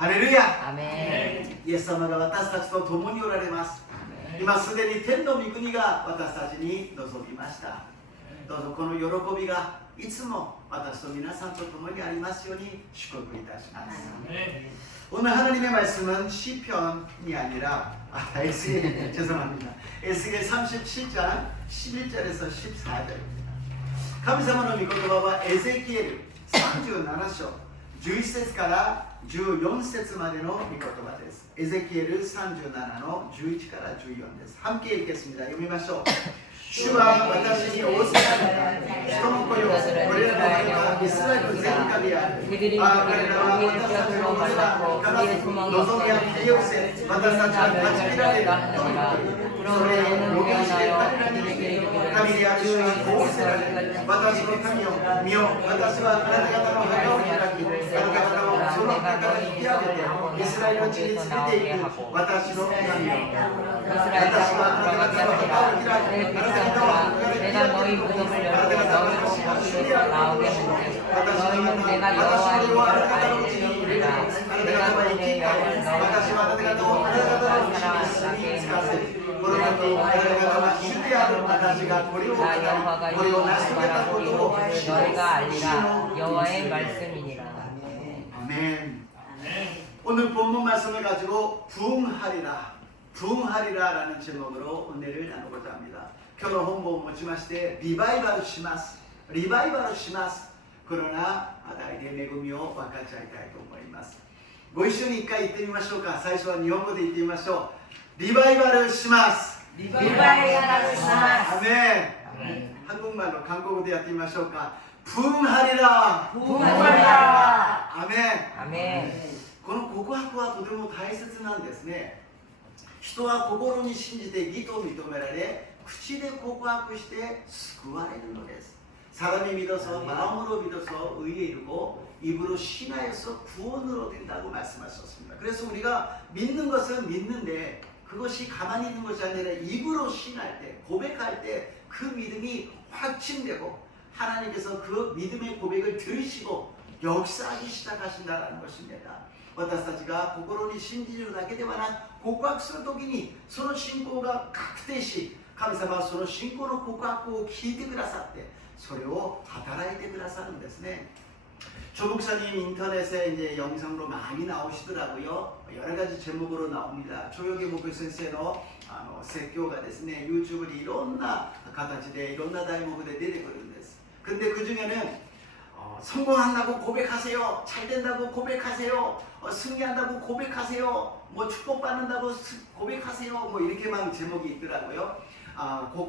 ハレルヤ。アメイエス様が私たちと共におられます。今すでに天の御国が私たちに臨みました。どうぞこの喜びがいつも私と皆さんと共にありますように祝福いたします。오늘 하나님의 말씀은 시편이 아니라 에스겔 죄송합니다. 에스겔 37장 11절에서 14절입니다. 神様の御言葉はエゼキエル37章11節から14節までの御言葉です。エゼキエル37の11から14です。함께 읽겠습니다. 読みましょう。主は私に仰せられた人の子よ、これらの国はイスラエル全家である。彼らは私たちのことが必ず望みや引き寄せ、私たちは断ち切られると言っている。それを予言して彼らに言う。神である主はこう仰せられる。私の神よ、見よ、私はあなた方の墓を開き、あなた方をその墓から引き上げて、イスラエルの地に連れて行く。私の神よ。私はあなた方の墓を開き、あなた내가 너희 무덤을 열고 너희 목숨을 나오게 하는데 너희는 내가 여호와의 이름을 알리리라. 내가 너희의 영을 너희 목숨으로 살아나게 하리라. 그러므로 여호와가 주대하는 나 여호와가 이루어진 바라고 이루기를 너희가 알리라. 여호와의 말씀이니라. 아멘. 오늘 본문 말씀을 가지고 부흥하리라라는 제목으로 은혜를 나누고자 합니다. 今日の本文を持ちましてリバイバルします。그러나大で恵みを分かち合いたいと思います。ご一緒に一回言ってみましょうか。最初は日本語で言ってみましょう。リバイバルします。アメン。한국말로韓国でやってみましょうか。부흥하리라。アメン。この告白はとても大切なんですね。人は心に信じて義と認められ口で告白して救われるのです。 사람이 믿어서 마음으로 믿어서 의에 이르고 입으로 신하여서 구원으로 된다고 말씀하셨습니다. 그래서 우리가 믿는 것은 믿는데 그것이 가만히 있는 것이 아니라 입으로 신할 때, 고백할 때 그 믿음이 확증되고 하나님께서 그 믿음의 고백을 들으시고 역사하기 시작하신다는 것입니다. 私たちが心に信じるだけではなく告白するときにその信仰が確定し神様はその信仰の告白を聞いてくださってそれを働いてくださるんですね。 조 목사님 인터넷에 이제 영상으로 많이 나오시더라고요. 여러 가지 제목으로 나옵니다. 조용히 목표 선생의 説教がですね YouTube にいろんな形でいろんな題目で出てくるんです。 근데 그 중에는 성공한다고 고백하세요. 잘 된다고 고백하세요. 승리한다고 고백하세요. 뭐 축복받는다고 고백하세요. 뭐 이렇게만 제목이 있더라고요.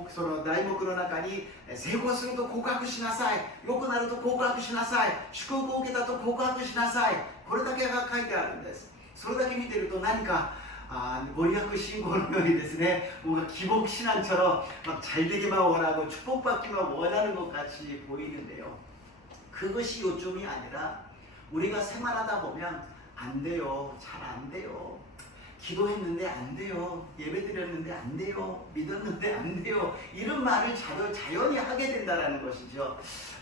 その題目の中に成功すると告白しなさい、良くなると告白しなさい、祝福を受けたと告白しなさい、これだけが書いてあるんです。それだけ見てると何か몰약의 신고의ようにですね 뭔가 기복신앙처럼 막 잘되기만 원하고 축복받기만 원하는 것 같이 보이는데요. 그것이 요점이 아니라 우리가 생활하다 보면 안 돼요, 잘 안 돼요. 기도했는데 안 돼요. 예배드렸는데 안 돼요. 믿었는데 안 돼요. 이런 말을 자연히 하게 된다는 것이죠.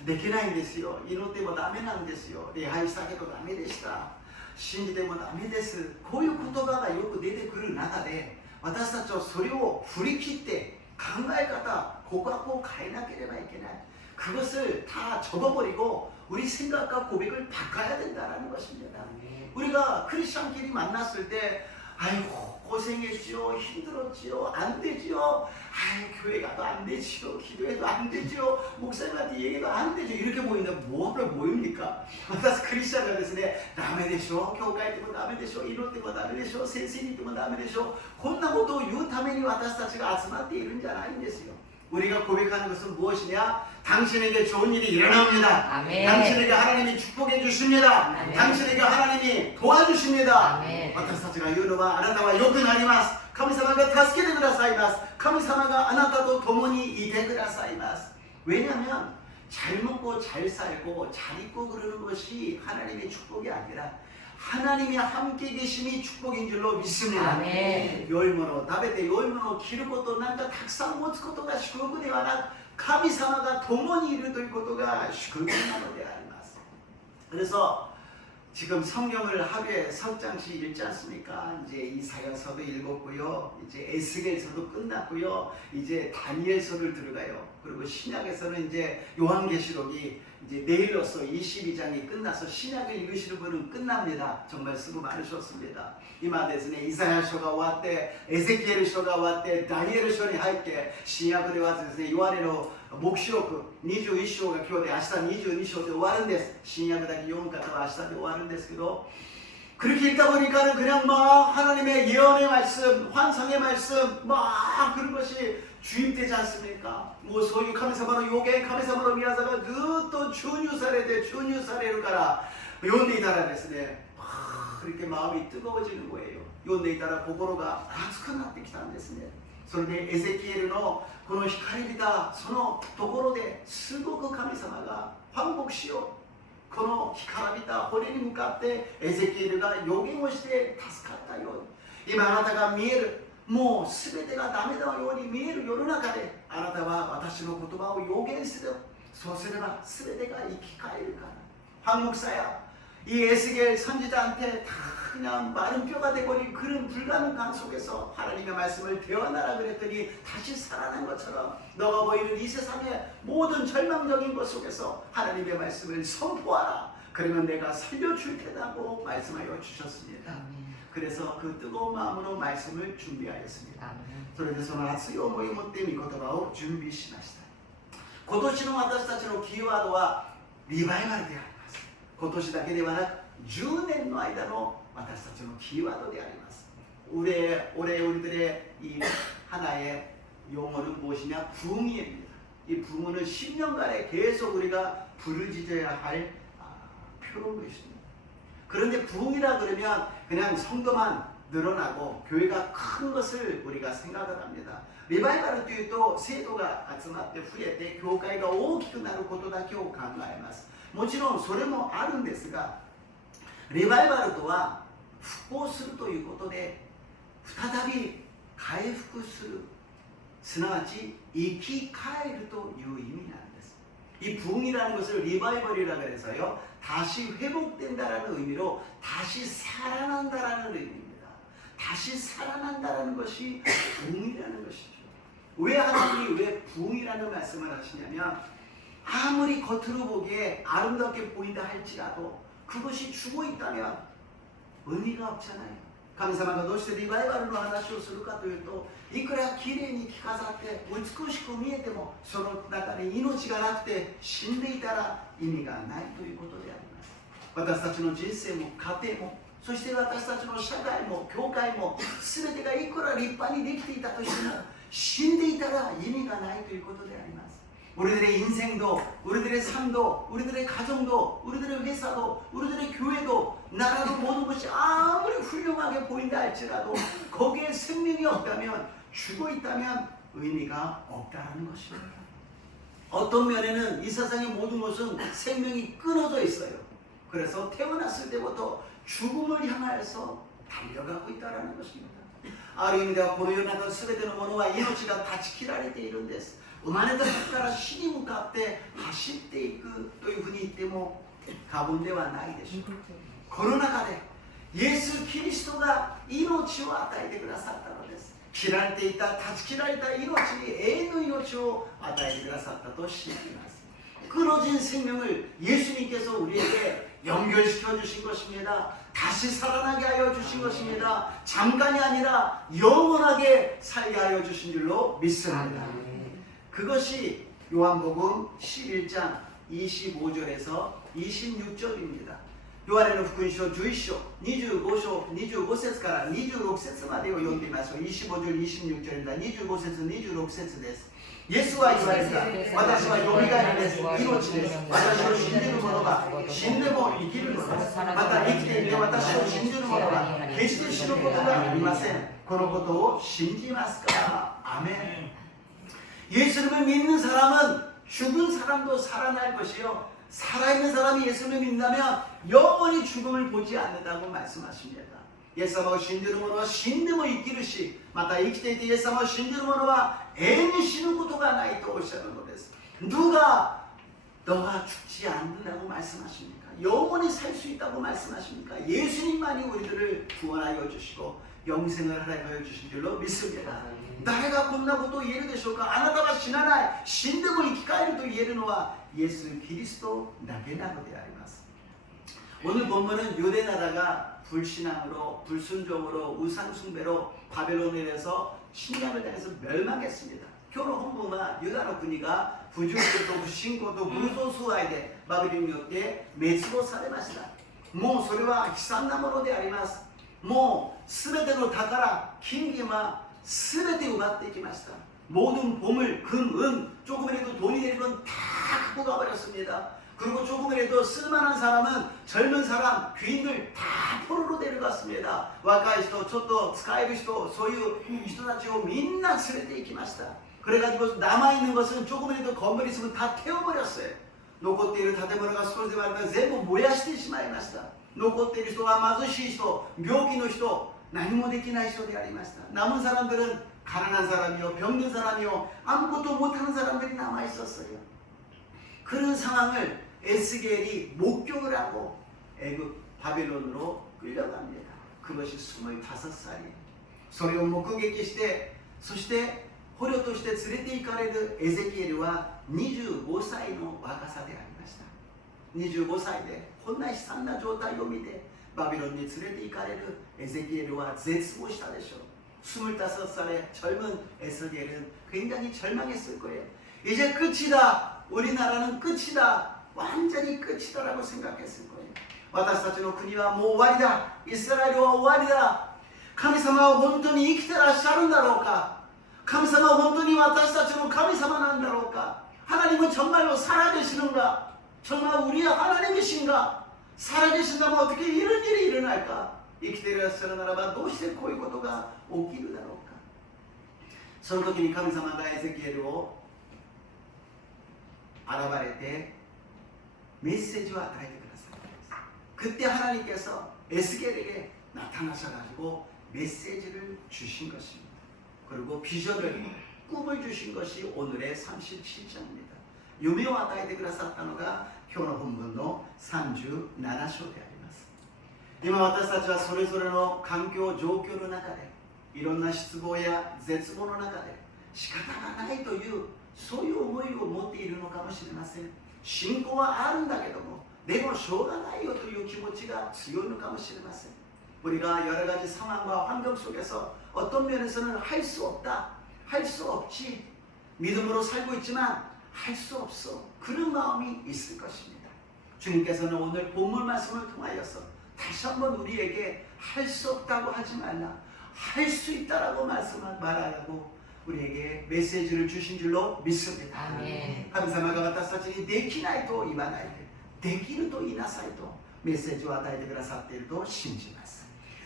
내게ないんですよ. 이노 때문에ダメなんですよ.礼拝したけどダメでした. 信じてもダメです. こういう言葉がよく出てくる中で私たちはそれを振り切って考え方、告白を変えなければいけない. 그것을 다 접어버리고 우리 생각과 고백을 바꿔야 된다는 것입니다. 우리가 크리스천끼리 만났을 때 아이고 고생했지요, 힘들었지요, 안 되지요, 아이 교회 가도 안 되지요, 기도해도 안 되지요, 목사님한테 얘기도 안 되죠. 이렇게 보이는데 뭐입니까? 私クリスチャンがですね、ダメでしょ、教会でもダメでしょ、祈ってもダメでしょ、先生に言ってもダメでしょ、こんなことを言うために私たちが集まっているんじゃないんですよ。 우리가 고백하는 것은 무엇이냐? 당신에게 좋은 일이 일어납니다. 아멘. 당신에게 하나님이 축복해 주십니다. 아멘. 당신에게 하나님이 도와주십니다. 私たちが言うのはあなたは良くなります。神様が助けてくださいます。神様があなたと共にいてくださいます。 왜냐하면 잘 먹고 잘 살고 잘 입고 그러는 것이 하나님의 축복이 아니라 하나님이 함께 계심이 축복인 줄로 믿습니다. 아멘. 良いものを食べて良いものを着ることなんかたくさん持つことが祝福ではなく神様が共にいるということが祝福なのであります。 그래서 지금 성경을 하루에 석 장씩 읽지 않습니까? 이제 이사야서도 읽었고요. 이제 에스겔서도 끝났고요. 이제 다니엘서를 들어가요. 그리고 신약에서는 이제 요한계시록이 이제 내일로서 22장이 끝나서 신약을 읽으시는 분은 끝납니다. 정말 수고 많으셨습니다. 이마ですね、イザヤ書が終わって、エゼキエル書が終わって、ダニエル書に入って、新約ではですね、ヨハネの黙示録21章が今日で明日22章で終わるんです。新約だけ読む方は明日で終わるんですけど, 그렇게 읽다 보니까는 그냥 막 하나님의 예언의 말씀, 환상의 말씀, 막 그런 것이 주입되지 않습니까? 뭐 소유 카메사바로 요게 카메사바로 미야사가 또 주뉴사레를 가라 요네이다라ですね. 그렇게 마음이 뜨거워지는 거예요. 요네이다라 고고로가 아츠쿠나ってきたんですね. それでエゼキエルのこの光りたそのところですごく神様が反復しよう。この干からびた骨に向かってエゼキエルが予言をして助かったように、今あなたが見える、もう全てがダメなように見える世の中で、あなたは私の言葉を予言する。そうすれば全てが生き返るから。한국사야 이 에스겔 선지자한테 다 그냥 마른 뼈가 되버린 그런 불가능한 속에서 하나님의 말씀을 대언하라 그랬더니 다시 살아난 것처럼 너가 보이는 이 세상의 모든 절망적인 것 속에서 하나님의 말씀을 선포하라. 그러면 내가 살려줄 테다고 말씀하여 주셨습니다. 그래서 그 뜨거운 마음으로 말씀을 준비하였습니다. それでその熱い思いを持って御言葉を準備しました。今年の私たちのキーワードはリバイバルであります。今年だけではなく10年の間の私たちのキーワードであります。 올해 우리들의 이 하나의 용어는 무엇이냐? 부흥입니다. 이 부흥은 10년간에 계속 우리가 부르짖어야 할 표로인 것입니다. 그런데 부흥이라 그러면 그냥 성도만 늘어나고 교회가 큰 것을 우리가 생각을 합니다. 리바이벌というと生徒が集まって増えて教会が大きくなることだけを考えます。もちろんそれもあるんですが、リバイバルとは復興するということで再び回復する、すなわち生き返るという意味なんです。이 부흥이라는 것을 리바이벌이라고 해서요, 다시 회복된다라는 의미로 다시 살아난다라는 의미입니다. 다시 살아난다라는 것이 부흥이라는 것이죠. 왜 하나님이 왜 부흥이라는 말씀을 하시냐면, 아무리 겉으로 보기에 아름답게 보인다 할지라도 그것이 죽어 있다면 의미가 없잖아요. 神様がどうしてリバイバルの話をするかというと、いくらきれいに着飾って美しく見えてもその中に命がなくて死んでいたら意味がないということであります。私たちの人生も家庭も、そして私たちの社会も教会も全てがいくら立派にできていたとしても死んでいたら意味がないということであります。 우리들의 인생도, 우리들의 삶도, 우리들의 가정도, 우리들의 회사도, 우리들의 교회도, 나라도 모든 것이 아무리 훌륭하게 보인다 할지라도 거기에 생명이 없다면, 죽어 있다면 의미가 없다는 것입니다. 어떤 면에는 이 세상의 모든 것은 생명이 끊어져 있어요. 그래서 태어났을 때부터 죽음을 향하여서 달려가고 있다는 것입니다. ある意味ではこの世の中全てのものは命が断ち切られているんです。 生まれた時から死に向かって走っていくというふうに言っても過言ではないでしょう。この中でイエス・キリストが命を与えてくださったのです。切られていた、断ち切られた命に永遠の命を与えてくださったと信じます。 끊어진 생명을 예수님께서 우리에게 연결시켜 주신 것입니다. 다시 살아나게 하여 주신 것입니다. 잠깐이 아니라 영원하게 살게 하여 주신 줄로 믿습니다. 그것이 요한복음 11장 25절에서 26절입니다. 요한의福音書 11章 25章 25節から 26節までを読んでみましょう。 25절 26절입니다. 25節 26節です。 예수가 이르시되私はよみがえりです。命です。私を信じる者が死んでも生きるのです。また生きていて私を信じる者は決して死ぬことがありません。このことを信じますか。アメン。 예수님을 믿는 사람은 죽은 사람도 살아날 것이요, 살아있는 사람이 예수님을 믿는다면 영원히 죽음을 보지 않는다고 말씀하십니다. イエス様を信じる者は死んでも生きるし、また生きていてイエス様を信じる者は永遠に死ぬことがないとおっしゃるのです。누가 너가 죽지 않는다고 말씀하십니까? 영원히 살 수 있다고 말씀하십니까? 예수님만이 우리들을 구원하여 주시고 영생을 하여 주신 줄로 믿습니다. 나라가 겁나고 또 예를 드실까? 아나타가 신하나 신등을 기까이를 또 예를 놓아 예수 그리스도 나게 나고되 아리마스. 오늘 본문은 유대 나라가 불신앙으로 불순종으로 우상숭배로 바벨론에서 침략을 당해서 멸망했습니다. 교로 홍보가 유다노国が 不純と不信仰と偶像崇拝でバビロンによって滅亡されました。もうそれは悲惨なものであります。もうすべての宝、金銀はすべて奪っていきました。모든 보물, 금, 은, 조금이라도 돈이 되는 건 다 갖고 가버렸습니다. 그리고 조금이라도 쓸만한 사람은 젊은 사람, 귀인들 다 포로로 데려갔습니다. 若い人、ちょっと使える人、そういう人たちをみんな連れて行きました。 그래가지고 남아있는 것은 조금이라도 건물이 있으면 다 태워버렸어요. 残っている建物が少しでもあれば全部燃やしてしまいました。残っている人は貧しい人、病気の人、何もできない人でありました。 남은 사람들은 가난한 사람이요, 병든 사람이요, 아무것도 못하는 사람들이 남아있었어요. 그런 상황을 에스겔이 목격을 하고 애굽 바벨론으로 끌려갑니다. 그것이 25살이에요. それを目撃して、そして捕虜として連れて行かれるエゼキエルは25歳の若さでありました。25歳でこんな悲惨な状態を見てバビロンに連れて行かれるエゼキエルは絶望したでしょう。 25살의 젊은 에스겔은 굉장히 절망했을 거예요. 이제 끝이다. 우리나라는 끝이다. 완전히 끝이다라고 생각했을 거예요. 私たちの国はもう終わりだ。イスラエルは終わりだ。神様は本当に生きてらっしゃるんだろうか。 神様は本当に私たちの神様なんだろうか 하나님은 정말로 살아계시는가? 정말 우리의 하나님이신가? 살아계신다면 어떻게 이런 일이 일어날까? 生きていらっしゃるならばどうしてこういうことが起きるだろうかその時に神様がエゼキエルを現れてメッセージを与えてくださいます 그때 하나님께서 에스겔에게 나타나셔가지고 메시지를 주신 것입니다. 그리고 비전을 꿈을 주신 것이 오늘의 37장입니다. 夢を与えてくださったのが今日の本文の37章であります。今私たちはそれぞれの環境状況の中でいろんな失望や絶望の中で仕方がないというそういう思いを持っているのかもしれません。信仰はあるんだけどもでもしょうがないよという気持ちが強いのかもしれません。 우리가 여러 가지 상황과 환경 속에서 어떤 면에서는 할 수 없다, 할 수 없지, 믿음으로 살고 있지만 할 수 없어. 그런 마음이 있을 것입니다. 주님께서는 오늘 본문 말씀을 통하여서 다시 한번 우리에게 할 수 없다고 하지 말라, 할 수 있다라고 말하고 우리에게 메시지를 주신 줄로 믿습니다. 아멘. 神様が私たちにできないと言わないで、できると言いなさいとメッセージを与えてくださっていると信じます。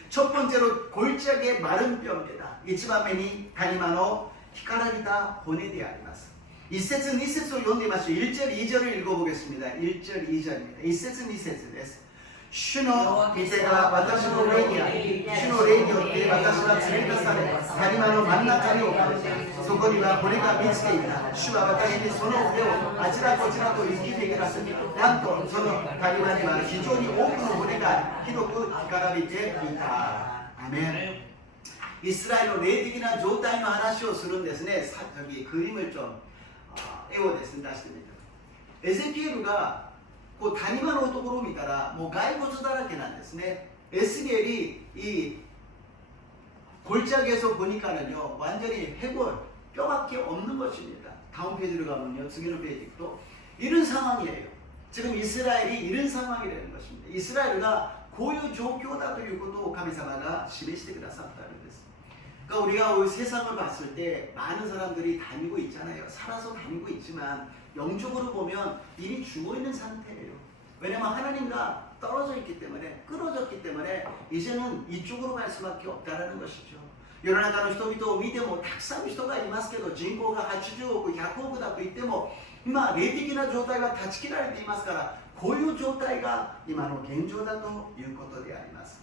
첫 번째로 골짜기의 마른 뼈입니다. 一番目に谷間の干からびた骨であります。 1節2節を読んでみましょう。 1절 2절을 읽어보겠습니다. 1절 2절입니다. 1節2節です。 主の御手が私の霊にあり、主の霊によって私は連れ出され、谷間の真ん中に置かれた。そこには骨が満ちていた。主は私にその腕をあちらこちらと引き巡らせ、なんとその谷間には非常に多くの骨がひどく干からびていた。アメン。 이스라엘의霊的な状態の話をするんですね。저기 그림을 좀 애워댔습니다. 에ze키엘가 그 다니만 오토그로見たら 뭐骸骨だらけなんですね. 에스겔이 이 골짜기에서 보니까는요 완전히 해골 뼈밖에 없는 것입니다. 다음 페이지로 가면요,次の 페이지도 이런 상황이에요. 지금 이스라엘이 이런 상황이라는 것입니다. 이스라엘가 고유状況だということを神様が示してくださったんです. 그러니까 우리가 세상을 봤을 때 많은 사람들이 다니고 있잖아요. 살아서 다니고 있지만 영적으로 보면 이미 죽어있는 상태예요. 왜냐면 하나님과 떨어져 있기 때문에, 끊어졌기 때문에 이제는 이쪽으로 갈 수밖에 없다는 것이죠. 世の中の人々を見てもたくさんの人がいますけど、人口が80億、100億だと言っても今霊的な状態は断ち切られていますから、こういう状態が今の現状だということであります。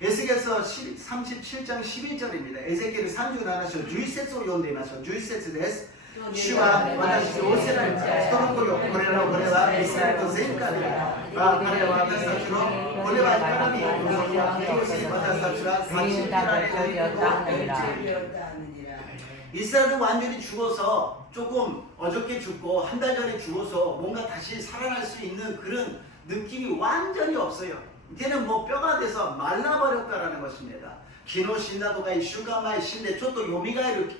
에스겔서 37장 11절입니다. 에스겔 37장 11節を読んでみましょう. 11節です.主は私を仰せられた人の子よ、これらこれはイスラエルと前回で彼は私たちのこれは怒らみ望みを引き寄せ私たちは勝ち抜けられないことを演じる 이스라엘은 완전히 죽어서 조금 어저께 죽고 한 달 전에 죽어서 뭔가 다시 살아날 수 있는 그런 느낌이 완전히 없어요. 이제는 뭐 뼈가 돼서 말라버렸다라는 것입니다. 昨日死んだとか1週間前死んでちょっと蘇る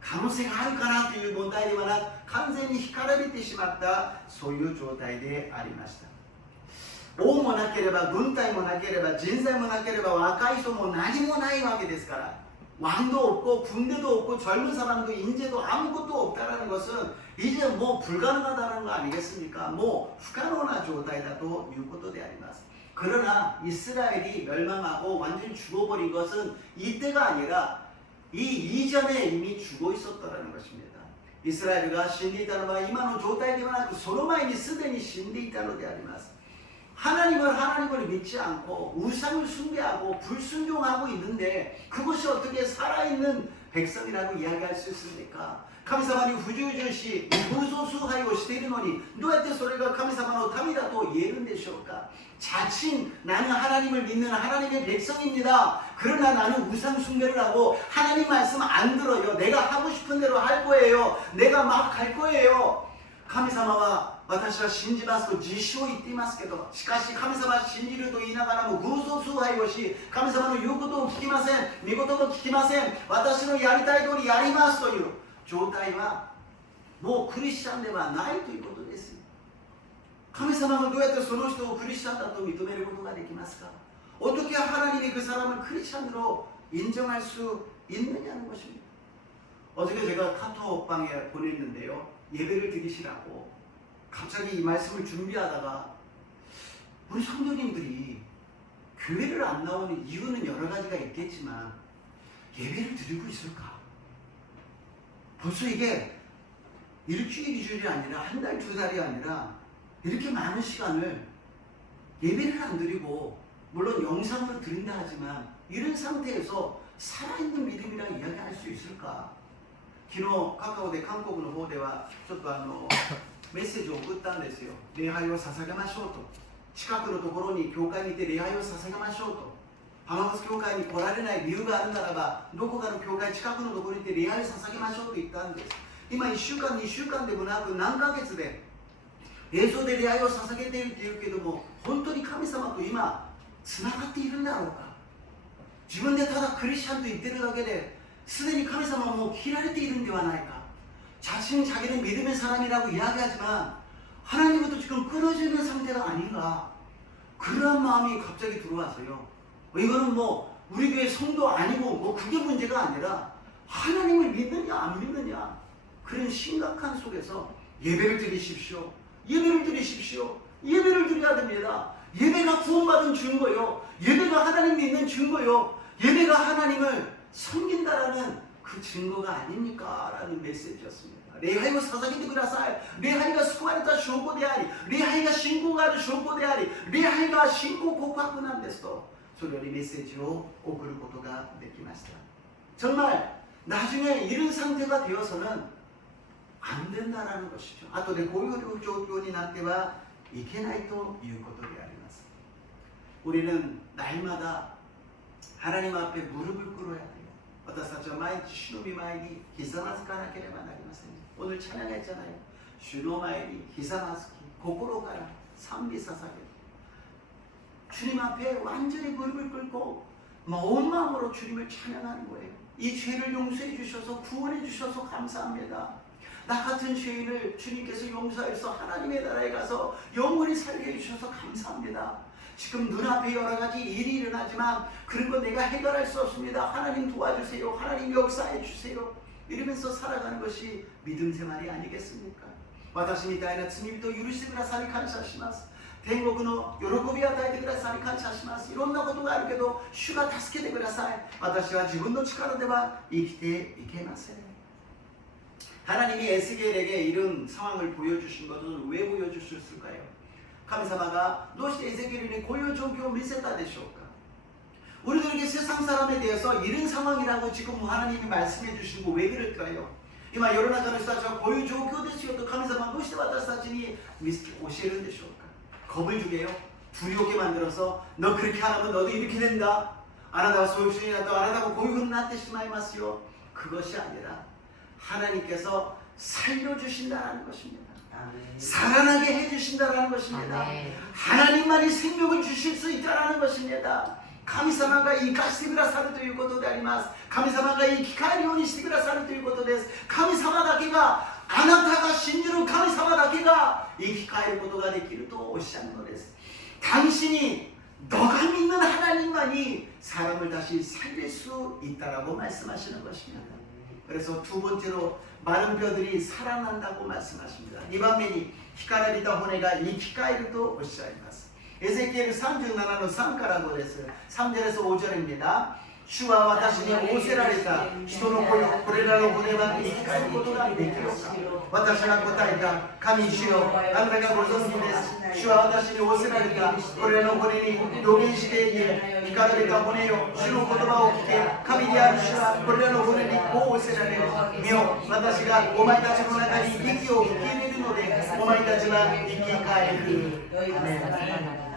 可能性があるかなという問題ではなく完全に干からびてしまったそういう状態でありました。王もなければ軍隊もなければ人材もなければ若い人も何もないわけですから 왕도 없고 군대도 없고 젊은 사람도 인재도 아무것도 없다라는 것은 이제 뭐 불가능하다는 거 아니겠습니까? 뭐 불가능한状態だということであります. 그러나 이스라엘이 멸망하고 완전히 죽어버린 것은 이때가 아니라 이 이전에 이미 죽어 있었다라는 것입니다. 이스라엘가 死んでいたのは今の状態ではなくその前にすでに死んでいたのであります. 하나님을 믿지 않고 우상을 숭배하고 불순종하고 있는데 그것이 어떻게 살아있는 백성이라고 이야기할 수 있습니까? 神様に不従順し偶像崇拝をしているのにどうやってそれが神様の民だと言えるんでしょうか? 자칭 나는 하나님을 믿는 하나님의 백성입니다. 그러나 나는 우상 숭배를 하고 하나님 말씀 안 들어요. 내가 하고 싶은 대로 할 거예요. 내가 막 갈 거예요. 神様は私は信じますと自称言っていますけどしかし神様は信じると言いながらも偶像崇拝をし神様の言うことを聞きません御言葉を聞きません私のやりたい通りやりますという状態はもうクリスチャンではないということです。神様がどうやってその人をクリスチャンだと認めることができますか? 어떻게 하나님이 그 사람을 크리스찬으로 인정할 수 있느냐는 것입니다. 어저께 제가 카톡방에 보냈는데요. 예배를 드리시라고 갑자기 이 말씀을 준비하다가 우리 성도님들이 교회를 안 나오는 이유는 여러 가지가 있겠지만 예배를 드리고 있을까? 벌써 이게 일주일, 2주일이 아니라 한 달, 2달이 아니라 이렇게 많은 시간을 예배를 안 드리고 물론 영상으로 드린다 하지만 이런 상태에서 살아있는 믿음이라 이야기할 수 있을까? 昨日カカオで韓国の方ではちょっとメッセージを送ったんですよ。礼拝を捧げましょうと。近くのところに教会にいて礼拝を捧げましょうと。浜松教会に来られない理由があるならばどこかの教会近くのところにいて礼拝を捧げましょうと言ったんです。今1週間2週間でもなく何ヶ月で映像で礼拝を捧げているっていうけども本当に神様と今つながっているんだろうか。自分でただクリスチャンと言ってるだけですでに神様はもう切られているんではないか. 자신 자기는 믿음의 사람이라고 이야기하지만 하나님부터 지금 끊어지는 상태가 아닌가. 그러한 마음이 갑자기 들어와서요. 이거는 뭐 우리 교회 성도 아니고 뭐 그게 문제가 아니라 하나님을 믿느냐 안 믿느냐 그런 심각한 속에서 예배를 드리십시오. 예배를 드리십시오. 예배를 드려야 됩니다. 예배가 구원받은 증거요. 예배가 하나님 믿는 증거요. 예배가 하나님을 섬긴다라는 그 증거가 아닙니까? 라는 메시지였습니다. 礼拝を捧げてください。礼拝が救われた証拠であり、礼拝が信仰がある証拠であり、礼拝が信仰告白なんですと、それよりメッセージを送ることができました。 정말 나중에 이런 상태가 되어서는 안 된다라는 것이죠. 後でこういう状況になってはいけないということであります。 우리는 날마다 하나님 앞에 무릎을 꿇어야 돼요. 私たちは毎日主の御前にひざまずかなければなりません。 오늘 찬양했잖아요. 主の前にひざまずき心から賛美捧げる. 주님 앞에 완전히 무릎을 꿇고 온 마음으로 주님을 찬양하는 거예요. 이 죄를 용서해 주셔서 구원해 주셔서 감사합니다. 나 같은 죄인을 주님께서 용서해서 하나님의 나라에 가서 영원히 살게 해주셔서 감사합니다. 지금 눈앞에 여러 가지 일이 일어나지만 그런 거 내가 해결할 수 없습니다. 하나님 도와주세요. 하나님 역사해 주세요. 이러면서 살아가는 것이 믿음 생활이 아니겠습니까? 私みたいな罪人を許してくださり感謝します。天国の喜びを与えてくださり感謝します。いろんなことがあるけど主が助けてください。私は自分の力では生きていけません。 하나님이 에스겔에게 이런 상황을 보여주신 것은 왜 보여주셨을까요? 神様がどうしてエゼキエルにこういう状況を見せたでしょうか? 우리들에게 세상 사람에 대해서 이런 상황이라고 지금 하나님이 말씀해 주신 거 왜 그럴까요? 今世の中の人たちはこういう状況ですよと神様はどうして私たちに教えるんでしょうか。 겁을 주게요. 두렵게 만들어서 너 그렇게 하면 너도 이렇게 된다. 아나다가 소육신이 났다. 아나다가 고육은 났대 시마이마스요. 그것이 아니라 하나님께서 살려주신다는 것입니다. 살아나게 해주신다는 것입니다. 하나님만이 생명을 주실 수 있다는 것입니다. 神様が生かしてくださるということであります。神様が生き返るようにしてくださるということです。神様だけが、あなたが信じる神様だけが生き返ることができるとおっしゃるのです。 당신이 너가 믿는 하나님만이 사람을 다시 살릴 수 있다라고 말씀하시는 것입니다. 그래서 두 번째로 마른 뼈들이 살아난다고 말씀하십니다. 2番目に干からびた骨が生き返るとおっしゃいます。 에ze키엘 37の3から5です。 3절에서 5절입니다. 주와私に仰せられた人の子よ、これらの骨は生き返ることができるか。私が答えた、神主よ、あなたがご存知です。主は私に仰せられたこれらの骨に予言して言え、干からびた骨よ、主の言葉を聞け。神である主はこれらの骨にこう仰せられる。見よ、私がお前たちの中に息を吹き入れるので、お前たちは生き返る。アメン。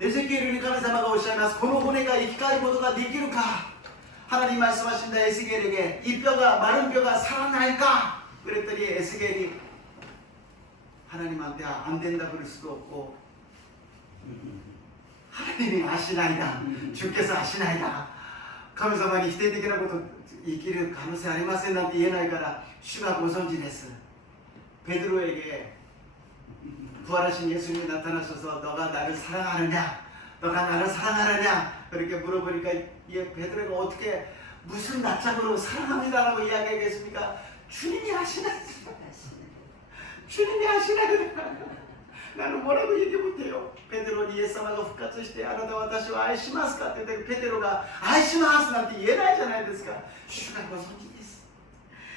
エゼキエルに神様がおっしゃいます。この骨が生き返ることができるか。 하나님 말씀하신다. 에스겔에게 이 뼈가 마른 뼈가 살아날까? 그랬더니 에스겔이 하나님한테 안 된다 그럴 수도 없고 하나님이 아시나이다. 주께서 아시나이다. 神様に否定的なこと生きる可能性ありませんなんて言えないから主がご存知です。 베드로에게 부활하신 예수님이 나타나셔서 너가 나를 사랑하느냐? 너가 나를 사랑하느냐? 그렇게 물어보니까 베드로가 어떻게 무슨 낯짝으로 사랑합니다라고 이야기하겠습니까? 주님이 아시나? 주님이 아시나? 나는 뭐라고 얘기 못해요. 베드로 이에스마가復活して あなた私を愛しますかって言ってペテロが愛しますなんて言えないじゃないですか。主がご存知です。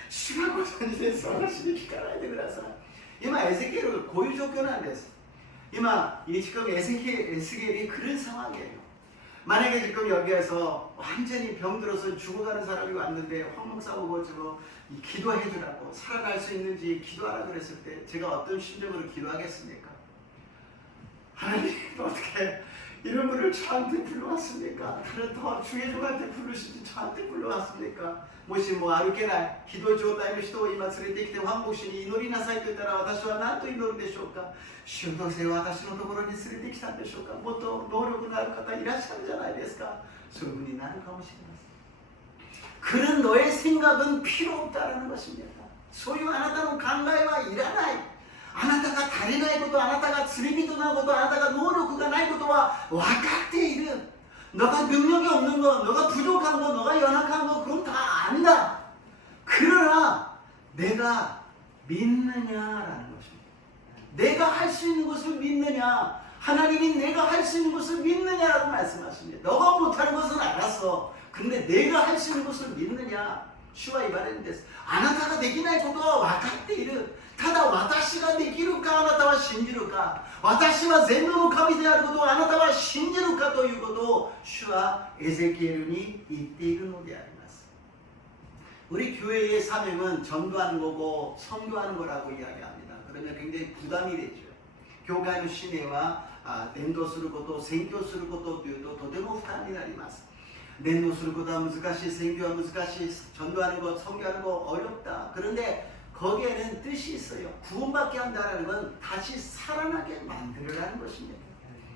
主がご存知です。私に聞かないでください。 今エゼキエルがこういう状況なんです。 今지금 에스겔이 그런 상황이에요. 만약에 지금 여기에서 완전히 병들어서 죽어가는 사람이 왔는데 황목사고 뭐지고 기도해 주라고 살아갈 수 있는지 기도하라 그랬을 때 제가 어떤 심정으로 기도하겠습니까? 하나님 어떻게 이런 분을 저한테 불러왔습니까? 다른 더 주의 종한테 부르시지 저한테 불러왔습니까? もしも歩けない、ひどい状態の人を今連れてきて反牧師に祈りなさいと言ったら私は何と祈るでしょうか。主よどうせ私のところに連れてきたんでしょうか。もっと能力のある方いらっしゃるじゃないですか。そういうふうになるかもしれません。 그런 너의 생각은 필요 없다라는 것입니다. 소유 あなたの考えはいらない。 あなたが足りないこと、あなたが罪人なこと、あなたが能力がないことは分かっている。 너가 능력이 없는 거, 너가 부족한 거, 너가 연약한 거 그건 다 안다. 그러나 내가 믿느냐라는 것입니다. 내가 할 수 있는 것을 믿느냐, 하나님이 내가 할 수 있는 것을 믿느냐라고 말씀하십니다. 너가 못하는 것은 알았어. 근데 내가 할 수 있는 것을 믿느냐. 主は言われるんです。あなたができないことは分かっている。ただ私ができるかあなたは信じるか。私は全能の神であることをあなたは信じるかということを主はエゼキエルに言っているのであります。 우리 교회의 사명은 전도하는 거고 선교하는 거라고 이야기합니다. 그러면 굉장히 부담이 되죠. 교회의使命は 伝道すること、宣教することというととても負担になります。 伝道することは難しい、宣教は難しい、 전도하는 것, 선교하는 거 어렵다. 그런데 거기에는 뜻이 있어요. 구원받게 한다는 건 다시 살아나게 만들으라는 것입니다.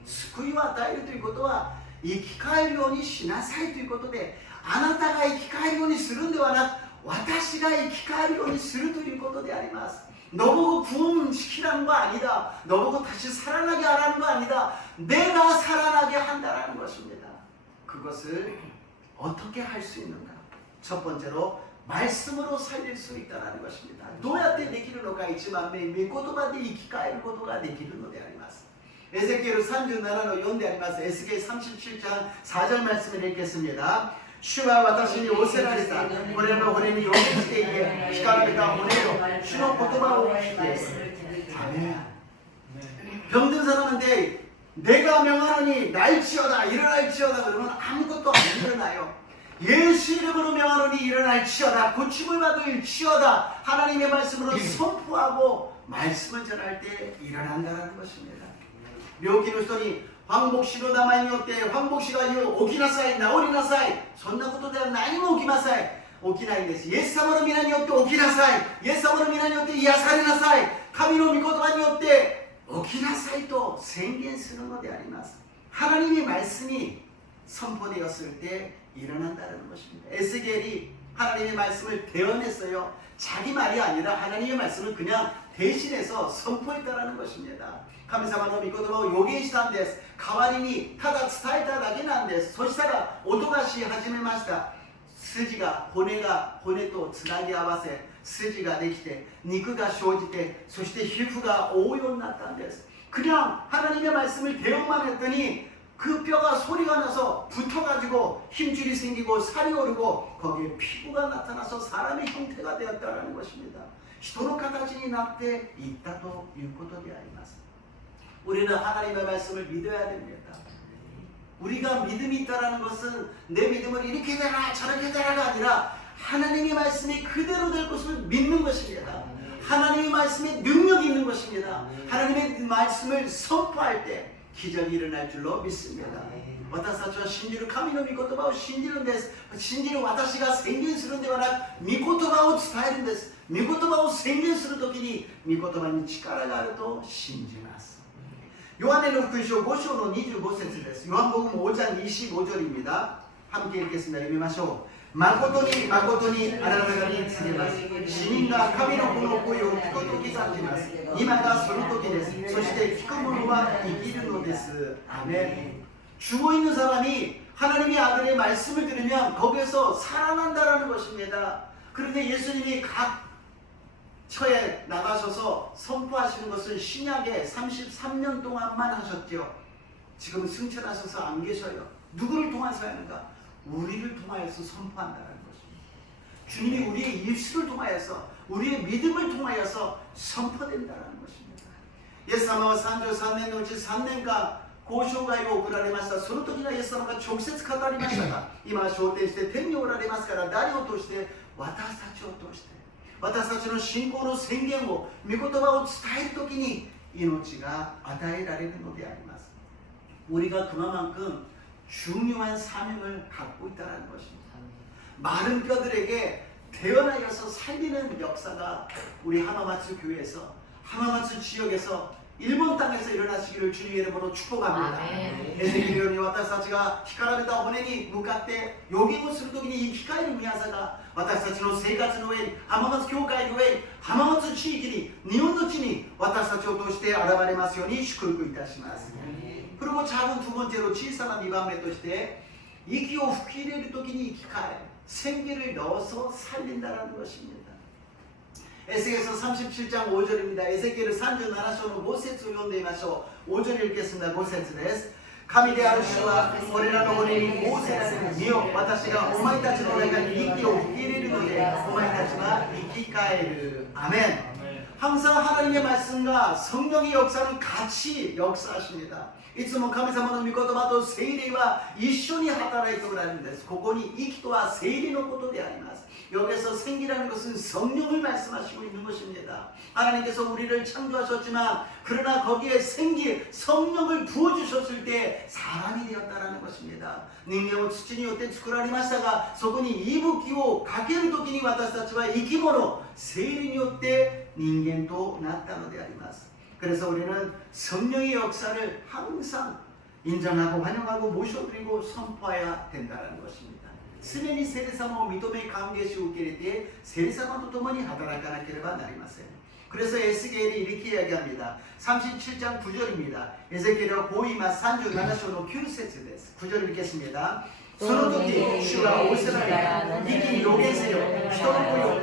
救いを与えるということは生き返るようにしなさいということで、あなたが生き返るようにするんではなく、私が生き返るようにするということであります。 너보고 구원시키라는 거 아니다. 너보고 다시 살아나게 하라는 거 아니다. 내가 살아나게 한다는 것입니다. 그것을 어떻게 할 수 있는가? 첫 번째로 말씀으로 살릴 수 있다는 것입니다. どうやってできるのか一番目、御言葉で生き返ることができるのであります。 에스겔 37の4であります。 에스겔 37장 4절 말씀을 읽겠습니다. 주와 私に仰せられたこれの骨に予言していて聞かれた骨よ主の言葉を聞け。아멘. 병든 사람한테 내가 명하노니 날지어다 일어날지어다 그러면 아무것도 안 일어나요. 예수 이름으로 명하노니 일어날지어다. 고침을 받을지어다. 하나님의 말씀으로 선포하고 말씀을 전할 때 일어난다는 것입니다.病気の人に황복氏の名前によって황복氏が言う起きなさい、治りなさい、そんなことでは何も起きません。起きないんです。イエス様の皆によって起きなさい、イエス様の皆によって癒されなさい、神の御言葉によって起きなさいと宣言するのであります。 하나님의 말씀이 선포되었을 때 일어난다는 것입니다. 에스겔이 하나님의 말씀을 대언했어요. 자기 말이 아니라 하나님의 말씀을 그냥 대신해서 선포했다는 것입니다. 神様の御言葉を予言したんです。代わりにただ伝えただけなんです。そしたら音がし始めました。筋が骨とつなぎ合わせ、筋ができて肉が生じて、そして皮膚が覆うようになったんです。 그냥 하나님의 말씀을 대언만 했더니 그 뼈가 소리가 나서 붙어가지고 힘줄이 생기고 살이 오르고 거기에 피부가 나타나서 사람의 형태가 되었다는 것입니다. 人の形になっていったということであります。 우리는 하나님의 말씀을 믿어야 됩니다. 우리가 믿음이 있다는 것은 내 믿음을 이렇게 되라 저렇게 되라가 아니라 하나님의 말씀이 그대로 될 것을 믿는 것입니다. 하나님의 말씀에 능력이 있는 것입니다. 하나님의 말씀을 선포할 때 기적이 일어날 줄로 믿습니다. 私たちは信じる神の御言葉を信じるんです。信じる私が宣言するんではなく、御言葉を伝えるんです。御言葉を宣言するときに御言葉に力があると信じます。 요한의福音書 5章の25節です。 요한복음 5장 25절입니다. 함께 읽겠습니다. 읽으시죠. 誠に誠にあなた方に告げます。死人が神の子の声を聞くとき感じます。今がその時です。そして聞く者は生きるのです。아멘. 죽어 있는 사람이 하나님의 아들의 말씀을 들으면 거기에서 살아난다라는 것입니다. 그런데 예수님이 각 처에 나가셔서 선포하시는 것은 신약에 33년 동안만 하셨죠. 지금 승천하셔서 안 계셔요. 누구를 통해서 하는가? 우리를 통하여서 선포한다는 것입니다. 주님이 우리의 입술을 통하여서 우리의 믿음을 통하여서 선포된다는 것입니다. イエス様は33年のうち3年間交渉外を送られました。その時にはイエス様が直接語りましたが、今は昇天して天におられますから、誰を通して？私たちを通して、私たちの信仰の宣言を、御言葉を伝える時に命が与えられるのであります。 우리가 그만큼 중요한 사명을 갖고 있다는 것입니다. 많은 뼈들에게 태어나여서 살리는 역사가 우리 하마마츠 교회에서, 하마마츠 지역에서, 일본 땅에서 일어나시기를 주님의 이름으로 축복합니다. 에스겔이 私たちが光られた骨に向かって予言をするときに生き返る宮座が私たちの生活の上に、浜松教会の上に、浜松地域に、日本の地に私たちを通して現れますように祝福いたします。 그리고 작은 두 번째로 小さな2番目として 息を吹き入れるときに生き返る、생기를 넣어서 살린다는 것입니다. 에스겔서 37장 5절입니다. 에스겔 37章の5節を読んでみましょう。 5절 읽겠습니다. 5節です。 神である主はこれらの骨に仰せられる。見よ、私がお前たちの中に息を吹き入れるのでお前たちは生き返る。아멘. 항상 하나님의 말씀과 성령의 역사는 같이 역사하십니다. いつも神様の御言葉と聖霊は一緒に働いておられるんです。ここに息とは聖霊のことであります。 여기서 생기라는 것은 성령을 말씀하시고 있는 것입니다. 하나님께서 우리를 창조하셨지만 그러나 거기에 생기, 성령을 부어주셨을 때 사람이 되었다는 것입니다. 人間を土によって作られましたがそこに息吹をかけるときに私たちは生き物、聖霊によって人間となったのであります。 그래서 우리는 성령의 역사를 항상 인정하고 환영하고 모셔드리고 선포해야 된다는 것입니다. すでに聖霊様を認め歓迎し受け入れて聖霊様と共に働かなければなりません。 그래서 에스겔이 이렇게 이야기합니다. 37장 9절입니다. 에스겔의 고이마 37章の 9節です。 9절 읽겠습니다. その時主が仰せられ息に予言せよ、人の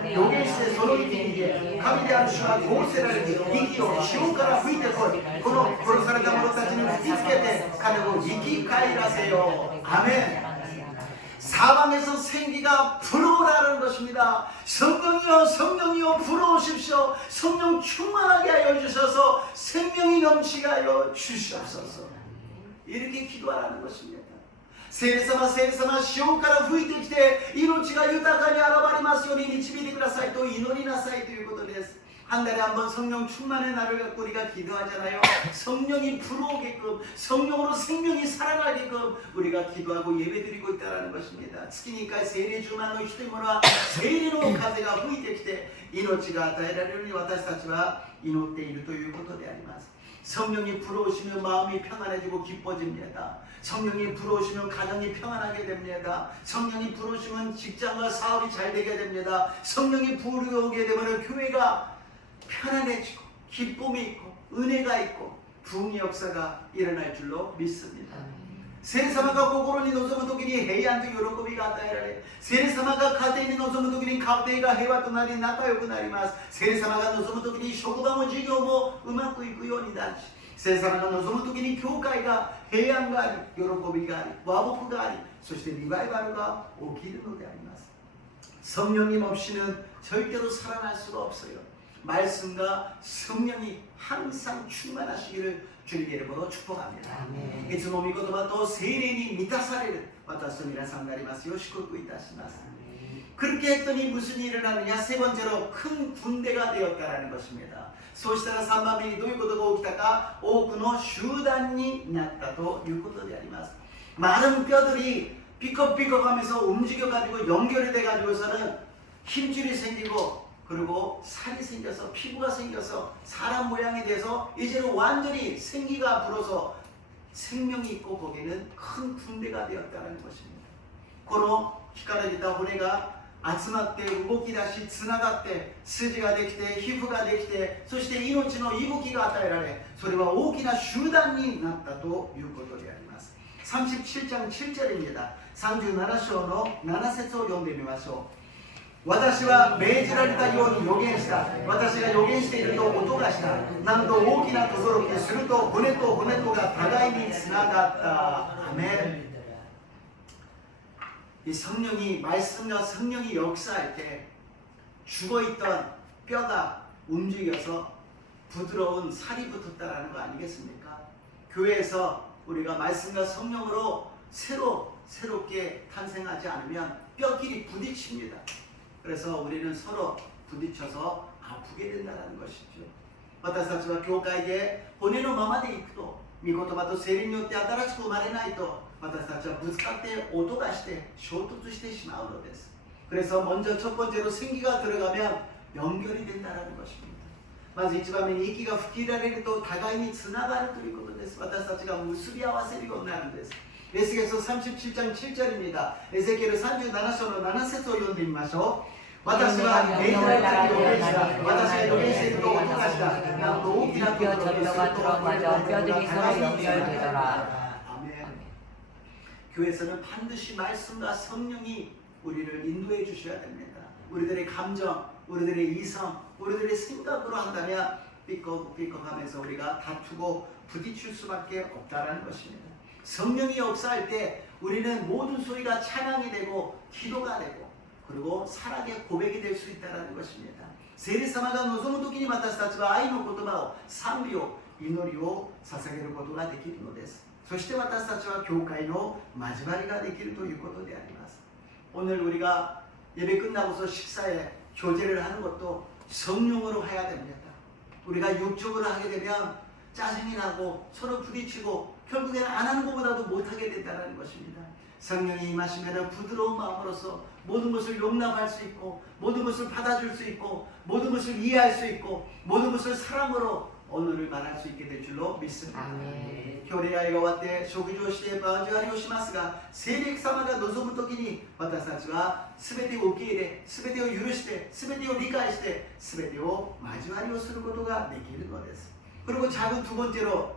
声を予言してその息に言え、神である主は仰せられ息を地上から吹いてこい、この殺された者たちに吹きつけて彼を生き返らせよ。アメン。 사방에서 생기가 불어오라는 것입니다. 성령이여 성령이여 불어오십시오. 성령 충만하게 하여 주셔서 생명이 넘치게 하여 주시옵소서. 이렇게 기도하라는 것입니다. 聖霊様、聖霊様、潮から吹いてきて命が豊かに現れますように導いてくださいと祈りなさいということです。 한 달에 한 번 성령 충만의 날을 갖고 우리가 기도하잖아요. 성령이 불어오게끔, 성령으로 생명이 살아나게끔 우리가 기도하고 예배드리고 있다는 것입니다. tsukinikai聖霊充満の人々は聖霊の風が吹いてきて命が与えられるように私たちは祈っているということであります。 성령이 불어오시면 마음이 평안해지고 기뻐집니다. 성령이 불어오시면 가정이 평안하게 됩니다. 성령이 불어오시면 직장과 사업이 잘 되게 됩니다. 성령이 불어오게 되면 교회가 편안해지고 기쁨이 있고 은혜가 있고 부흥의 역사가 일어날 줄로 믿습니다. 聖霊様が心に望む時に平安と喜びが与えられ、聖霊様が家庭に望む時に家庭が平和となり仲良くなります。聖霊様が望む時に職場も事業もうまくいくようになるし、聖霊様が望む時に教会が平安があり、喜びがあり、和睦があり、そしてリバイバルが起きるのであります。 성령님 없이는 절대로 살아날 수가 없어요. 말씀과 성령이 항상 충만하시기를 주님의 이름으로 축복합니다. 이つも御言葉と聖霊に満たされる私と皆さんがありますよう祝福いたします. 그렇게 했더니 무슨 일이 일어나느냐? 세 번째로 큰 군대가 되었다라는 것입니다. そうしたら3番目にどういうことが起きたか? 多くの集団になったということであります. 많은 뼈들이 삐걱삐걱하면서 움직여가지고 연결이 돼가지고서는 힘줄이 생기고 그리고 살이 생겨서 피부가 생겨서 사람 모양이 돼서 이제는 완전히 생기가 불어서 생명이 있고 거기는 큰 군대가 되었다는 것입니다. この干から出た骨が集まって動き出しつながって筋ができて皮膚ができてそして命の息吹が与えられそれは大きな集団になったということであります。 37장 7절입니다. 37章の7節を読んでみましょう。 私は命じられたように予言した。私が予言していると音がした。なんと大きな轟きすると骨と骨とが互いにつながった。アメン。 이 성령이 말씀과 성령이 역사할 때 죽어있던 뼈가 움직여서 부드러운 살이 붙었다라는 거 아니겠습니까? 교회에서 우리가 말씀과 성령으로 새롭게 탄생하지 않으면 뼈끼리 부딪힙니다. 그래서 우리는 서로 부딪혀서 아프게 된다는 것이죠. 私たちは教会で骨のままでいくと御言葉と聖霊によって新しく生まれないと私たちはぶつかって音がして衝突してしまうのです。 그래서 먼저 첫 번째로 생기가 들어가면 연결이 된다는 것입니다. まず一番目に息が吹き入れられると互いにつながるということです。私たちが結び合わせるようになるんです。 에스겔서 37장 7절입니다. 에스겔 37章の7節を読んでみましょう。 私は命じられた予言した。私が予言していると音がした。なんと大きな轟きすると뼈들이 서로 연결되더라. 아멘. 교회에서는 반드시 말씀과 성령이 우리를 인도해 주셔야 됩니다. 우리들의 감정, 우리들의 이성, 우리들의 생각으로 한다면 삐걱삐걱하면서 우리가 다투고 부딪힐 수밖에 없다라는 것입니다. 성령이 역사할 때 우리는 모든 소리가 찬양이 되고 기도가 되고 그리고 사랑의 고백이 될 수 있다는 것입니다. 聖霊様が望む時に私たちは愛の言葉を賛美を祈りを捧げることができるのです。そして私たちは教会の交わりができるということであります。 오늘 우리가 예배 끝나고서 식사에 교제를 하는 것도 성령으로 해야 됩니다. 우리가 육적으로 하게 되면 짜증이 나고 서로 부딪히고 결국에는 안 하는 것보다도 못하게 된다는 것입니다. 성령이 임하시면 부드러운 마음으로서 모든 것을 용납할 수 있고 모든 것을 받아줄 수 있고 모든 것을 이해할 수 있고 모든 것을 사랑으로 언어를 말할 수 있게 될 줄로 믿습니다. 今日礼拝が終わって食事をして交わりをしますが聖霊様が望む時に私たちは全てを受け入れ全てを許して全てを理解して全てを交わりをすることができるのです。 그리고 작은 두 번째로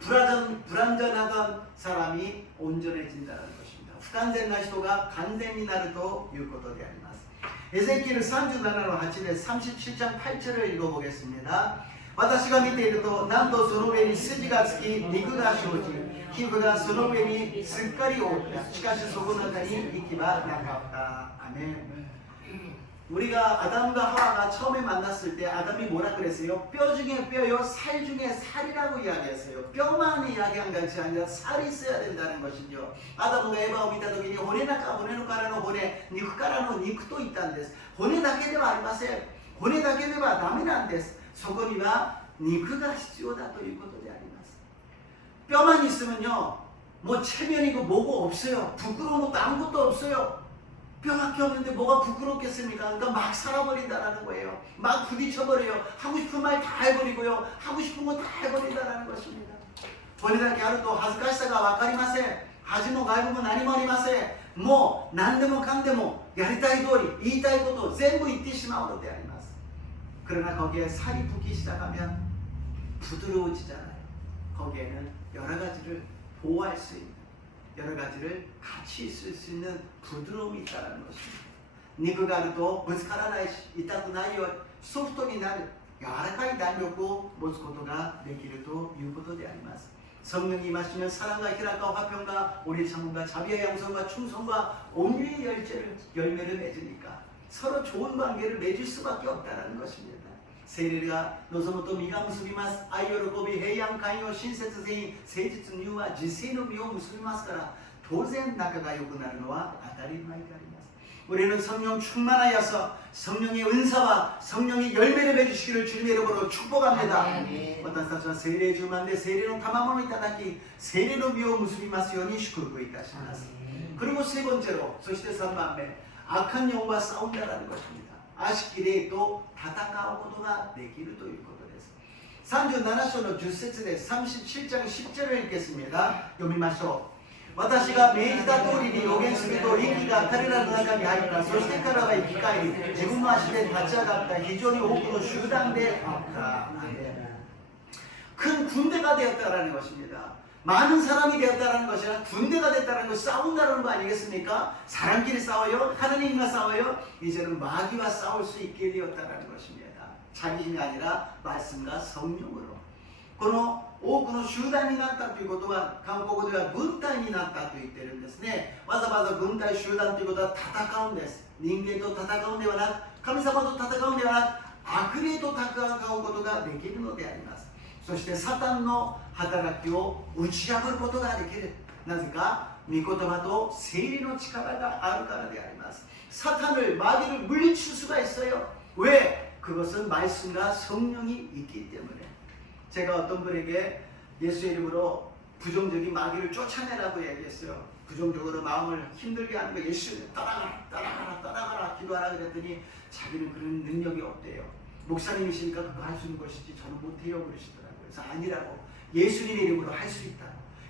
불완전하던 사람이 온전해진다는 것입니다. 불완전한人が 간전히なるということであります。 에스겔 37の8で 37장 8절을 읽어보겠습니다. 私が見ているとなんとその上に筋がつき肉が生じ皮膚がその上にすっかり覆ったしかしその中に息はなかった。アメン。 우리가 아담과 하와가 처음에 만났을 때 아담이 뭐라 그랬어요? 뼈 중에 뼈요, 살 중에 살이라고 이야기했어요. 뼈만 이야기한 것이 아니라 살이 있어야 된다는 것이죠. 아담과 에바가見た時に骨のからの骨、肉からの肉と言ったんです。骨だけではありません。骨だけではダメなんです。そこには肉が必要だということであります。 뼈만 있으면요, 뭐 체면이고 뭐고 없어요. 부끄러운 것도 아무것도 없어요. 뼈밖에 없는데 뭐가 부끄럽겠습니까? 그러니까 막 살아버린다는 거예요. 막 부딪혀버려요. 하고 싶은 말 다 해버리고요. 하고 싶은 거 다 해버린다는 것입니다. これだけあると恥ずかしさが分かりません。恥も外部も何もありません。もう何でもかんでもやりたい通り言いたいことを全部言ってしまうのであります。 그러나 거기에 살이 붙기 시작하면 부드러워지잖아요. 거기에는 여러 가지를 보호할 수 있는, 여러 가지를 같이 있을 수 있는 부드러움이 있다는 것입니다. 肉があるとぶつからないし痛くないようにソフトになる柔らかい弾力を持つことができるということであります。 성령이 임하시면 사랑과 희락과 화평과 오래 참음과 자비와 양성과 충성과 온유의 열매를 맺으니까 서로 좋은 관계를 맺을 수밖에 없다는 것입니다. 聖霊が望むと実が結びます。愛、喜び、平安、寛容、親切、誠意、誠実、乳は実際の実を結びますから、当然仲が良くなるのは当たり前であります。 우리는 성령 충만하여서 성령의 은사와 성령의 열매를 맺으시기를 주님의 이름으로 축복합니다. 私たちは聖霊充満で聖霊の賜物をいただき、聖霊の実を結びますように祝福いたします。 그리고 세 번째로, そして 3番目, 악한 영과 싸운다라는 것입니다. 아시기에 또 다가올ことができるということです. 37章の10節です。37장 10절을 읽겠습니다. 読みましょう。 私が命じた通りに予言すると息が彼らの中に入った。そして彼らは生き返り、自分の足で立ち上がった。非常に多くの集団であった。 큰 군대가 되었다라는 것입니다. 많은 사람이 되었다는 것이 아니라 군대가 됐다는 것, 싸운다는 거 아니겠습니까? 사람끼리 싸워요? 하느님과 싸워요? 이제는 마귀와 싸울 수 있게 되었다는 것입니다. 자기 힘이 아니라 말씀과 성령으로. この多くの集団になったということは韓国では軍隊になったと言っているんですね。わざわざ軍隊集団ということは戦うんです。人間と戦うんではなく、神様と戦うんではなく、悪霊と戦うことができるのであります。そしてサタンの働きを打ち破ることができる。なぜか御言葉と聖霊の力があるからであります。 사탄을 마귀를 물리칠 수가 있어요. 왜? 그것은 말씀과 성령이 있기 때문에. 제가 어떤 분에게 예수의 이름으로 부정적인 마귀를 쫓아내라고 얘기했어요. 부정적으로 마음을 힘들게 하는 거 예수님 따라가라 기도하라 그랬더니 자기는 그런 능력이 없대요. 목사님이시니까 그거 할 수 있는 것이지 저는 못해요 그러시더라고요. 그래서 아니라고. 예수님의 이름으로 할 수 있다.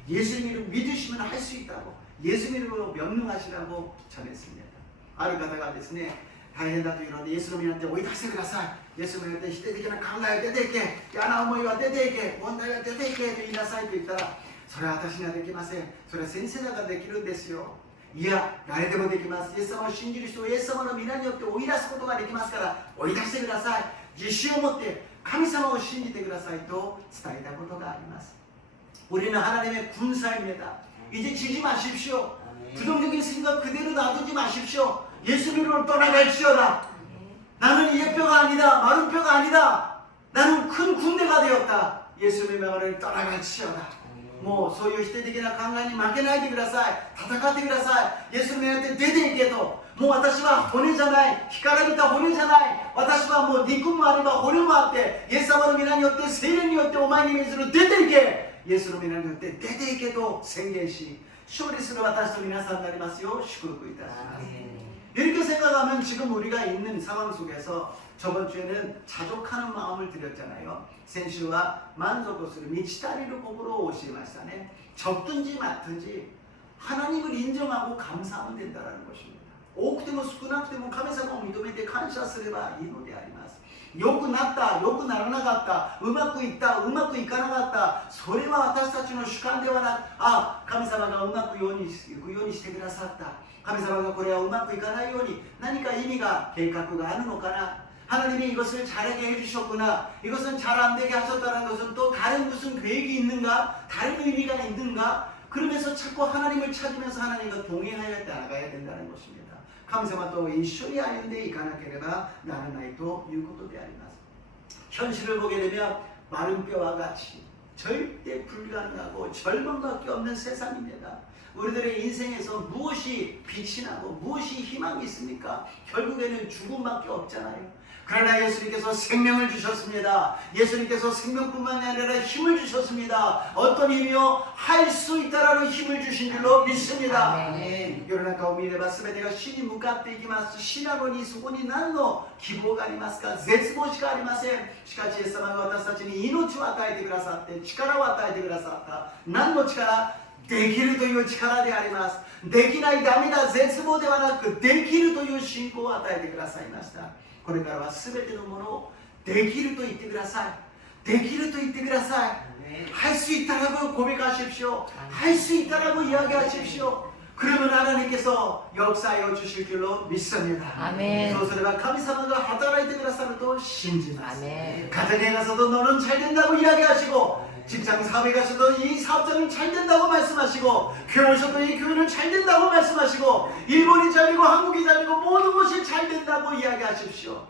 예수님 이름 믿으시면 할 수 있다고. 예수님 이름으로 명령하시라고 전했습니다. 아る方がですね、大変だというのでイエスの皆に追い出してください。イエスの皆に否定的な考えを出ていけ、嫌な思いは出ていけ、問題は出ていけと言いなさいと言ったら、それは私にはできません。それは先生だからできるんですよ。いや、誰でもできます。イエス様を信じる人をイエス様の皆によって追い出すことができますから、追い出してください。自信を持って神様を信じてくださいと伝えたことがあります。 우리는 하나님의 군사입니다. 이제 지지 마십시오. 부정적인 생각 그대로 놔두지 마십시오. 예수님으로 떠나갈지어다. 나는 예표가 아니다. 마른 뼈가 아니다. 나는 큰 군대가 되었다. 예수님의 명을 떠나갈지어다. 뭐 소유否定的な考えに負けないでください。戦ってください。イエスの名によって出ていけと。もう私は骨じゃない。干からびた骨じゃない。私はもう肉もあれば骨もあって、イエス様の皆によって聖霊によってお前に命ずる出ていけ。 예수의 이름으로 때 대대에게도宣言し 勝利する私と皆さんになりますよう祝福いたします. 이렇게 생각하면 지금 우리가 있는 상황 속에서 저번 주에는 자족하는 마음을 드렸잖아요.先週は 만족을する 미치다리를 뽑으러 오시마시다네. 적든지 맞든지 하나님을 인정하고 감사하면 된다는 것입니다. 多くても少なくても神様を認めて感謝すればいいのであります。 良くなった、良くならなかった、うまくいった、うまくいかなかった、それは私たちの主観ではなく、あ、神様がうまくいくようにしてくださった。神様がこれはうまくいかないように何か意味が計画があるのかな。 하나님이 이것을 잘하게 해주셨구나. 이것은 잘 안되게 하셨다는 것은 또 다른 무슨 계획이 있는가? 다른 의미가 있는가? 그러면서 자꾸 하나님을 찾으면서 하나님과 동행하여 나가야 된다는 것입니다. 神様と一緒に歩んでいかなければならないということであります。 현실을 보게 되면 마른 뼈와 같이 절대 불가능하고 절망밖에 없는 세상입니다. 우리들의 인생에서 무엇이 빛이 나고 무엇이 희망이 있습니까? 결국에는 죽음밖에 없잖아요. 그러나 예수님께서 생명을 주셨습니다. 예수님께서 생명뿐만이 아니라 힘을 주셨습니다. 어떤 힘이요? 할 수 있다라는 힘을 주신 줄로 믿습니다. 아멘. 世の中を見れば全てが死に向かっていきます。死なのにそこに何の希望がありますか？絶望しかありません。しかしイエス様が私たちに命を与えてくださって、力を与えてくださった。何の力？できるという力であります。できない、ダメだ、絶望ではなく、できるという信仰を与えてくださいました。これからは全てのものをできると言ってください。できると言ってください。할 수 있다라고 고백하십시오. 할 수 있다라고 이야기하십시오. 그러면 하나님께서 역사하여 주실 줄로 믿습니다. 아멘. そうすれば神様が働いてくださると信じます。 아멘. 가정에 가서도 너는 잘 된다고 이야기하시고, 직장 사업에 가서도 이 사업자는 잘 된다고 말씀하시고, 교회 오셔도 이 교회는 잘 된다고 말씀하시고, 일본이 잘 되고 한국이 잘 되고 모든 것이 잘 된다고 이야기하십시오.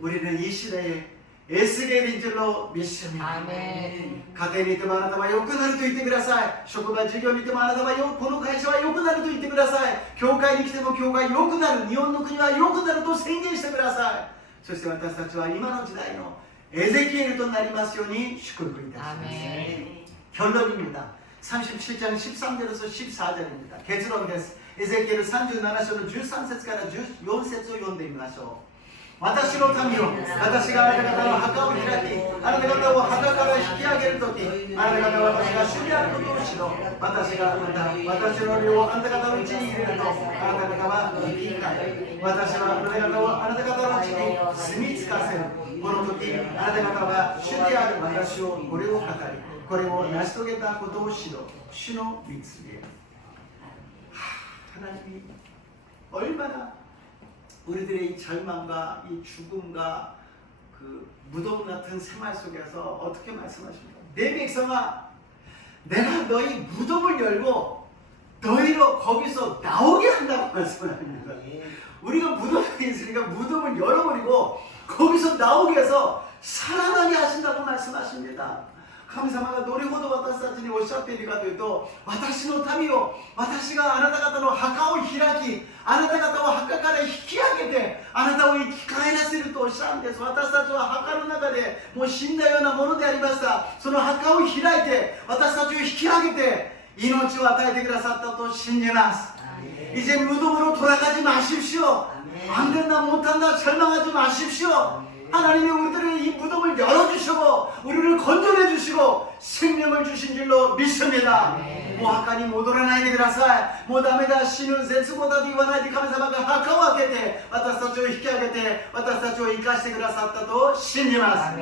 우리는 이 시대에 에스겔인 줄로 믿습니다. 아멘. 家庭にいてもあなたは良くなると言ってください。職場、授業にいてもあなたはこの会社は良くなると言ってください。教会に来ても教会良くなる、日本の国は良くなると宣言してください。そして私たちは今の時代のエゼキエルとなりますように祝福いたします。 아멘. 결론입니다. 37장 13절에서 14절입니다. 결론です. 에제키엘 37章の 13節から 14節を読んでみましょう。私の民よ、私があなた方の墓を開き、あなた方を墓から引き上げるとき、あなた方は私が主であることを知ろ。私がまた私の霊をあなた方のうちに入れると、あなた方は生き返る。私はあなた方をあなた方のうちに住み着かせる。この時、あなた方は主である私をこれを語り、これを成し遂げたことを知ろ。主の御告げ。하나님이 얼마나 우리들의 이 절망과 이 죽음과 그 무덤 같은 생활 속에서 어떻게 말씀하십니까? 내 백성아, 내가 너희 무덤을 열고 너희로 거기서 나오게 한다고 말씀합니다. 우리가 무덤에 있으니까 무덤을 열어버리고 거기서 나오게 해서 살아나게 하신다고 말씀하십니다. 神様がどれほど私たちにおっしゃっているかというと、私の民を、私があなた方の墓を開き、あなた方を墓から引き上げて、あなたを生き返らせるとおっしゃるんです。私たちは墓の中でもう死んだようなものでありました。その墓を開いて、私たちを引き上げて、命を与えてくださったと信じます。이제 무덤으로 돌아가지 마십시오. 안 된다, 못한다, 절망하지 마십시오. 하나님이 우리들의 이 무덤을 열어주시고 우리를 건져내 주시고 생명을 주신 줄로 믿습니다. もう墓に戻らないでください。もうダメだ、死ぬ、絶望だと言わないで、神様が墓を開けて私たちを引き上げて私たちを生かしてくださったと信じます。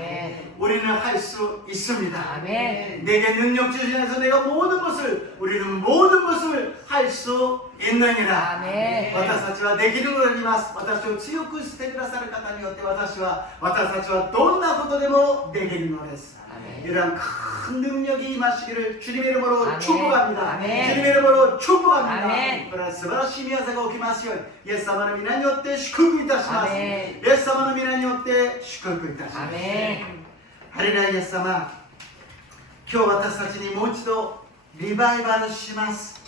우리는 할 수 있습니다. 아멘. 내게 능력 주시면서 내가 모든 것을, 우리는 모든 것을 할 수 있느니라. 아멘. 私たちはできるのであります。私を強くしてくださる方によって私たちはどんなことでもできるのです。 이러한 큰 능력이 임하시기를 주님의 이름으로 아멘. 축복합니다. 아멘. 주님의 이름으로 축복합니다. 아멘. 그러나 素晴らしい宮坂を起きますように、イエス様の皆によって祝福いたします。イ 아멘. エス様の皆によって祝福いたします。 아멘. ハレルヤイエス様、今日私たちにもう一度リバイバルします。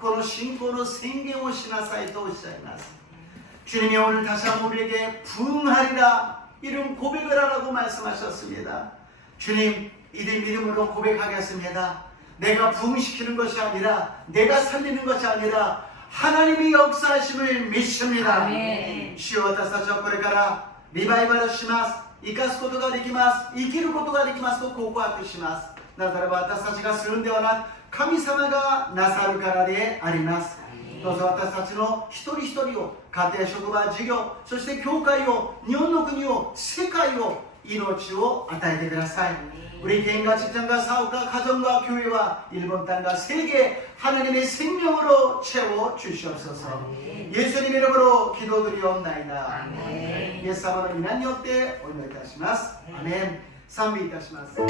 この信仰の宣言をしなさいとおっしゃいます。 주님이 오늘 다시 한번 우리에게 부흥하리라 이런 고백을 하라고 말씀하셨습니다. 주님, 이름으로 고백하겠습니다. 내가 부흥시키는 것이 아니라, 내가 살리는 것이 아니라 하나님의 역사하심을 믿습니다. 아멘. 주여, 私たちはこれからリバイバルします。生かすことができます。生きることができますと告白します。なぜならば私たちがするんではなく、神様がなさるからであります。どうぞ私たちの一人一人を、家庭、職場、事業、そして教会を、日本の国を、世界を、命を与えてください。 우리 개인과 직장과 사업과 가정과 교회와 일본 땅과 세계 하나님의 생명으로 채워 주시옵소서. 예수님 이름으로 기도드리옵나이다. 예수様の皆によってお祈りいたします。アメン。賛美いたします。